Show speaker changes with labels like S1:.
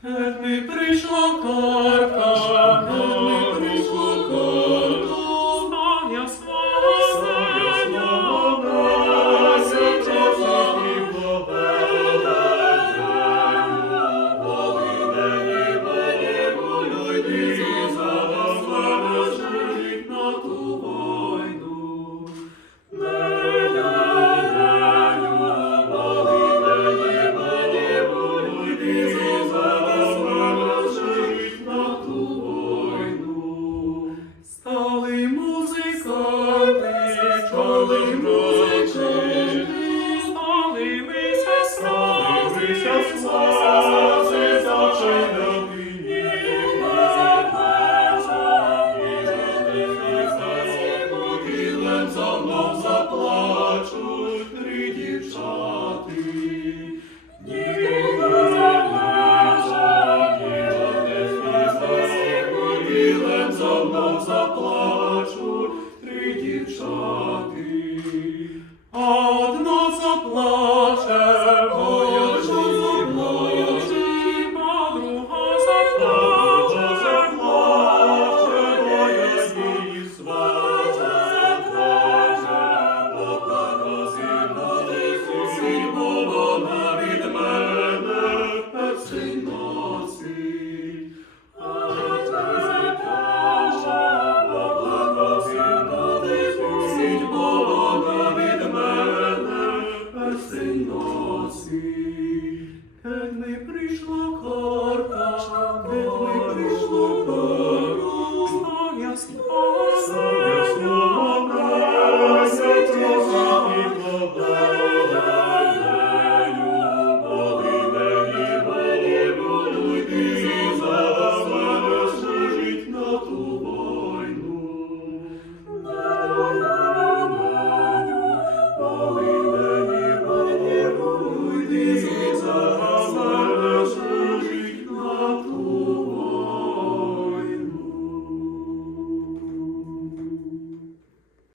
S1: Геть не прийшла карта. нам заплатить. Геть не прийшла кара,